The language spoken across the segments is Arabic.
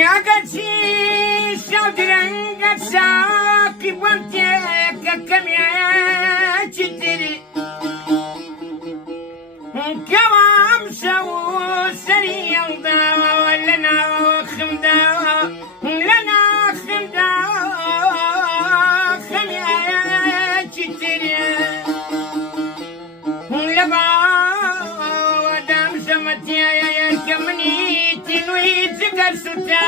Nyakati shaudranga saki wante kakamya chitiri Kawam shawu sari yalda lana khimda khamya chitiri Laba wadam samatiya kamni tinui zigar suta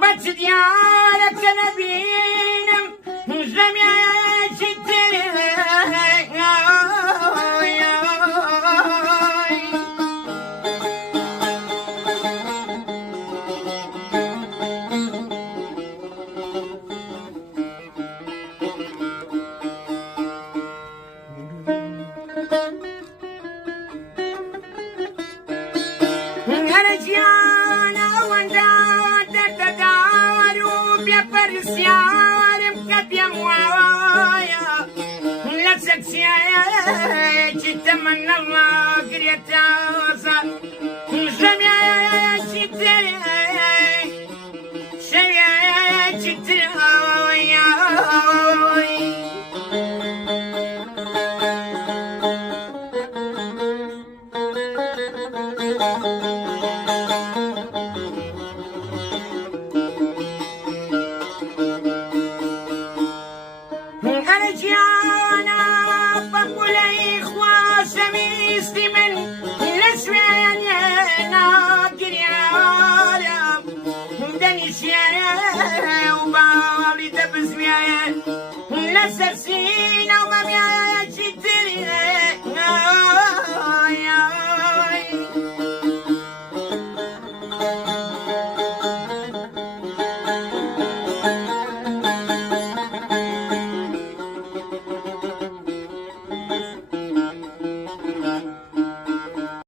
Batidiyara kanabinam Zamya chitiri Narajana wanda dadadaru bia parsiarim kapiam waya la seksia chitamanna grietaza jamia chitere shaya chitere أرجعنا بقول إخوة سميست من الأسوان ناقر يا عالم دني شيرا وبالي دبس ويا لسرسينا وما بيا جتري